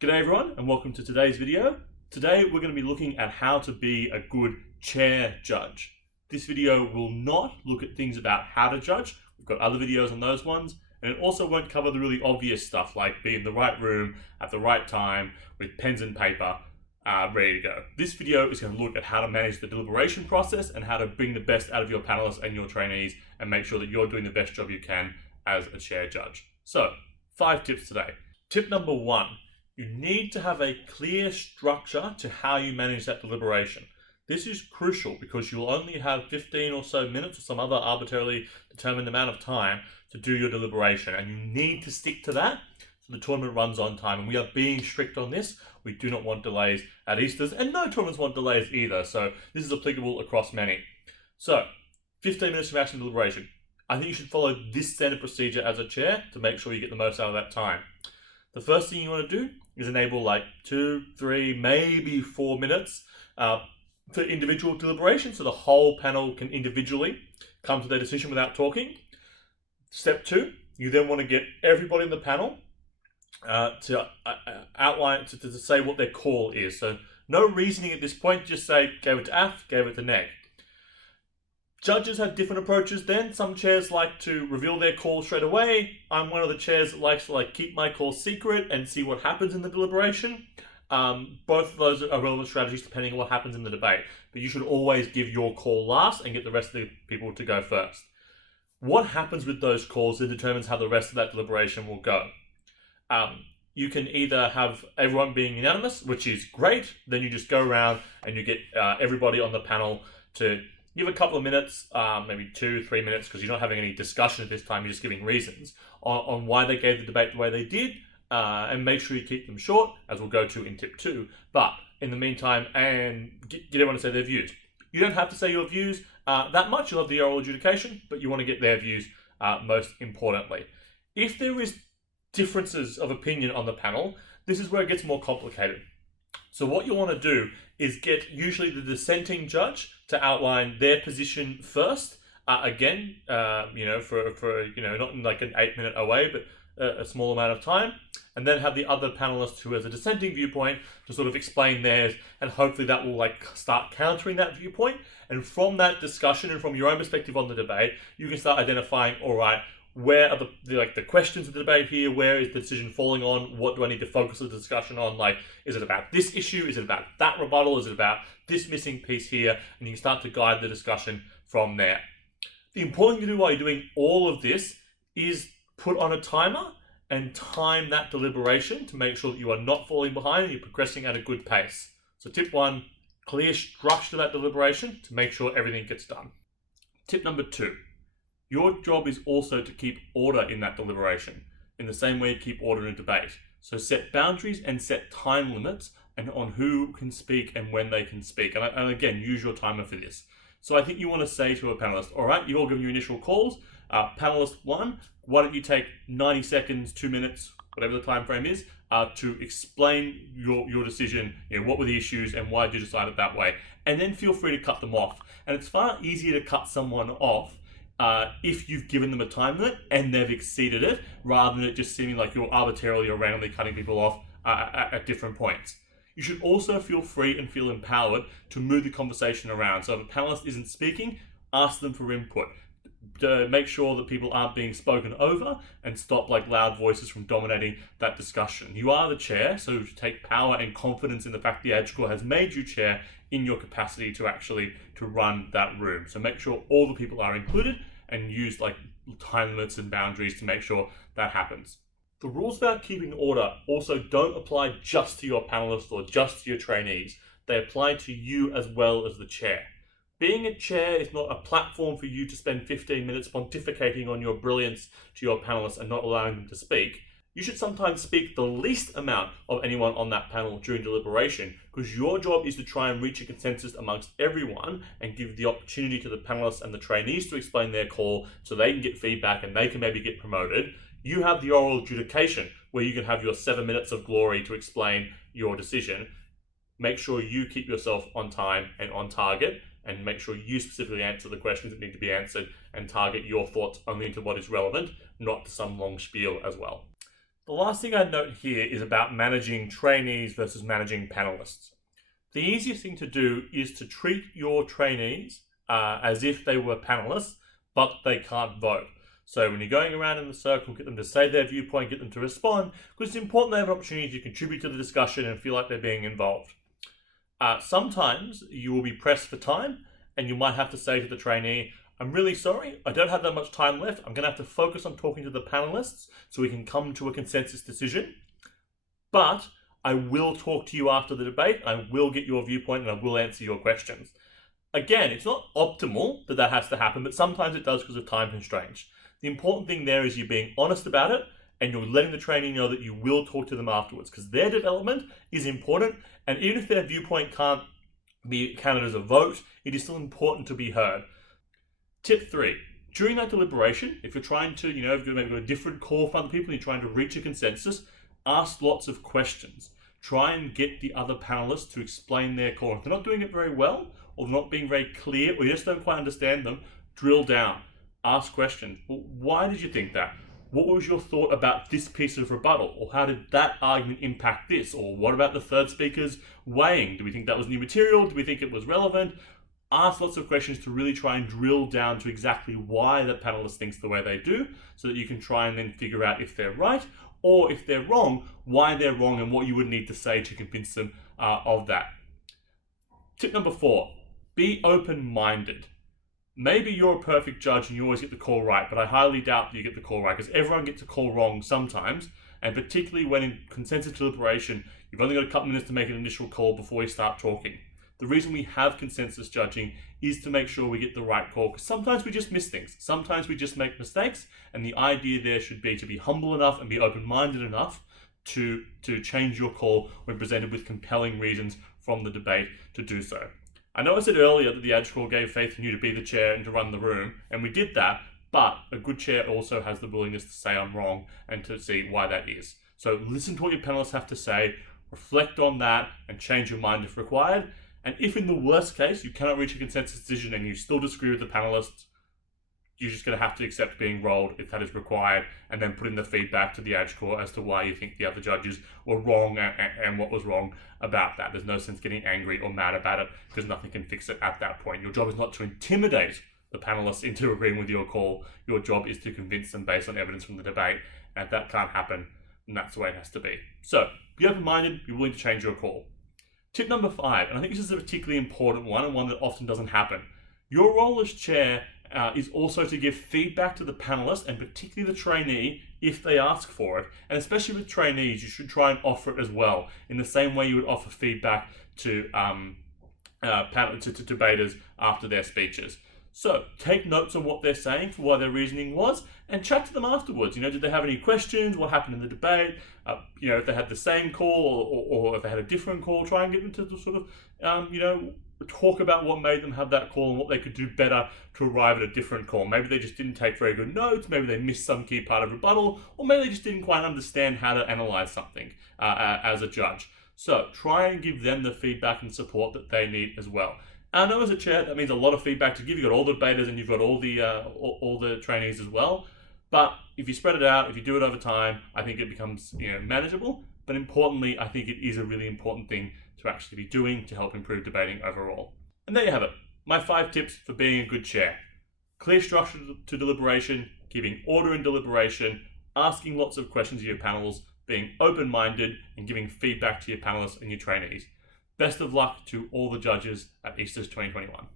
G'day everyone and welcome to today's video. Today we're going to be looking at how to be a good chair judge. This video will not look at things about how to judge. We've got other videos on those ones, and it also won't cover the really obvious stuff like be in the right room at the right time with pens and paper ready to go. This video is going to look at how to manage the deliberation process and how to bring the best out of your panelists and your trainees and make sure that you're doing the best job you can as a chair judge. So, 5 tips today. Tip number 1. You need to have a clear structure to how you manage that deliberation. This is crucial because you'll only have 15 or so minutes or some other arbitrarily determined amount of time to do your deliberation, and you need to stick to that so the tournament runs on time. And we are being strict on this. We do not want delays at Easters, and no tournaments want delays either, so this is applicable across many. So, 15 minutes of maximum deliberation. I think you should follow this standard procedure as a chair to make sure you get the most out of that time. The first thing you want to do is enable like 2, 3, maybe 4 minutes for individual deliberation, so the whole panel can individually come to their decision without talking. Step 2, you then want to get everybody in the panel to outline, to say what their call is. So no reasoning at this point, just say, gave it to Af, gave it to Neg. Judges have different approaches then. Some chairs like to reveal their call straight away. I'm one of the chairs that likes to keep my call secret and see what happens in the deliberation. Both of those are relevant strategies depending on what happens in the debate. But you should always give your call last and get the rest of the people to go first. What happens with those calls then determines how the rest of that deliberation will go. You can either have everyone being unanimous, which is great. Then you just go around and you get everybody on the panel to give a couple of minutes, maybe 2-3 minutes, because you're not having any discussion at this time, you're just giving reasons on why they gave the debate the way they did, and make sure you keep them short, as we'll go to in tip 2. But in the meantime, and get everyone to say their views. You don't have to say your views that much. You'll have the oral adjudication, but you want to get their views most importantly. If there is differences of opinion on the panel, this is where it gets more complicated. So what you want to do is get usually the dissenting judge to outline their position first. Again, for not in like an 8-minute OA, but a small amount of time, and then have the other panelist who has a dissenting viewpoint to sort of explain theirs, and hopefully that will start countering that viewpoint. And from that discussion and from your own perspective on the debate, you can start identifying, all right, where are the questions of the debate here? Where is the decision falling on? What do I need to focus the discussion on? Like, is it about this issue? Is it about that rebuttal? Is it about this missing piece here? And you can start to guide the discussion from there. The important thing to do while you're doing all of this is put on a timer and time that deliberation to make sure that you are not falling behind and you're progressing at a good pace. So tip 1, clear structure to that deliberation to make sure everything gets done. Tip number 2. Your job is also to keep order in that deliberation, in the same way you keep order in a debate. So set boundaries and set time limits and on who can speak and when they can speak. And again, use your timer for this. So I think you want to say to a panelist, all right, you've all given your initial calls. Panelist 1, why don't you take 90 seconds, 2 minutes, whatever the time frame is, to explain your decision, what were the issues and why did you decide it that way? And then feel free to cut them off. And it's far easier to cut someone off if you've given them a time limit and they've exceeded it, rather than it just seeming like you're arbitrarily or randomly cutting people off at different points. You should also feel free and feel empowered to move the conversation around. So if a panelist isn't speaking, ask them for input. To make sure that people aren't being spoken over and stop loud voices from dominating that discussion. You are the chair, so take power and confidence in the fact the Adjudication Core has made you chair in your capacity to run that room. So make sure all the people are included and use time limits and boundaries to make sure that happens. The rules about keeping order also don't apply just to your panelists or just to your trainees. They apply to you as well as the chair. Being a chair is not a platform for you to spend 15 minutes pontificating on your brilliance to your panelists and not allowing them to speak. You should sometimes speak the least amount of anyone on that panel during deliberation, because your job is to try and reach a consensus amongst everyone and give the opportunity to the panelists and the trainees to explain their call so they can get feedback and they can maybe get promoted. You have the oral adjudication where you can have your 7 minutes of glory to explain your decision. Make sure you keep yourself on time and on target, and make sure you specifically answer the questions that need to be answered and target your thoughts only to what is relevant, not to some long spiel as well. The last thing I'd note here is about managing trainees versus managing panelists. The easiest thing to do is to treat your trainees as if they were panelists, but they can't vote. So when you're going around in the circle, get them to say their viewpoint, get them to respond, because it's important they have an opportunity to contribute to the discussion and feel like they're being involved. Sometimes you will be pressed for time, and you might have to say to the trainee, I'm really sorry, I don't have that much time left. I'm going to have to focus on talking to the panelists so we can come to a consensus decision. But I will talk to you after the debate. I will get your viewpoint and I will answer your questions. Again, it's not optimal that has to happen, but sometimes it does because of time constraints. The important thing there is you being honest about it and you're letting the trainee know that you will talk to them afterwards, because their development is important, and even if their viewpoint can't be counted as a vote, it is still important to be heard. Tip 3. During that deliberation, if you're trying to, if you've maybe got a different call from other people and you're trying to reach a consensus, ask lots of questions. Try and get the other panelists to explain their call. If they're not doing it very well, or they're not being very clear, or you just don't quite understand them, drill down. Ask questions. Well, why did you think that? What was your thought about this piece of rebuttal? Or how did that argument impact this? Or what about the third speaker's weighing? Do we think that was new material? Do we think it was relevant? Ask lots of questions to really try and drill down to exactly why the panelist thinks the way they do, so that you can try and then figure out if they're right, or if they're wrong, why they're wrong and what you would need to say to convince them of that. Tip number 4, be open-minded. Maybe you're a perfect judge and you always get the call right, but I highly doubt that you get the call right, because everyone gets a call wrong sometimes, and particularly when in consensus deliberation, you've only got a couple minutes to make an initial call before you start talking. The reason we have consensus judging is to make sure we get the right call, because sometimes we just miss things. Sometimes we just make mistakes, and the idea there should be to be humble enough and be open-minded enough to change your call when presented with compelling reasons from the debate to do so. I know I said earlier that the Adjudication Core gave faith in you to be the chair and to run the room, and we did that, but a good chair also has the willingness to say I'm wrong and to see why that is. So listen to what your panelists have to say, reflect on that, and change your mind if required. And if in the worst case you cannot reach a consensus decision and you still disagree with the panelists, you're just going to have to accept being rolled if that is required, and then put in the feedback to the Adjudication Core as to why you think the other judges were wrong and what was wrong about that. There's no sense getting angry or mad about it, because nothing can fix it at that point. Your job is not to intimidate the panelists into agreeing with your call. Your job is to convince them based on evidence from the debate, and if that can't happen, then that's the way it has to be. So, be open-minded, be willing to change your call. Tip number 5, and I think this is a particularly important one, and one that often doesn't happen. Your role as chair is also to give feedback to the panelists, and particularly the trainee, if they ask for it. And especially with trainees, you should try and offer it as well, in the same way you would offer feedback to debaters after their speeches. So take notes on what they're saying, for why their reasoning was, and chat to them afterwards. Did they have any questions? What happened in the debate? If they had the same call or if they had a different call, try and get them to sort of, talk about what made them have that call and what they could do better to arrive at a different call. Maybe they just didn't take very good notes, maybe they missed some key part of rebuttal, or maybe they just didn't quite understand how to analyze something as a judge. So try and give them the feedback and support that they need as well. I know as a chair that means a lot of feedback to give. You've got all the debaters and you've got all the trainees as well. But if you spread it out, if you do it over time, I think it becomes manageable. But importantly, I think it is a really important thing to actually be doing to help improve debating overall. And there you have it. My 5 tips for being a good chair. Clear structure to deliberation, giving order in deliberation, asking lots of questions of your panels, being open-minded, and giving feedback to your panelists and your trainees. Best of luck to all the judges at Easter's 2021.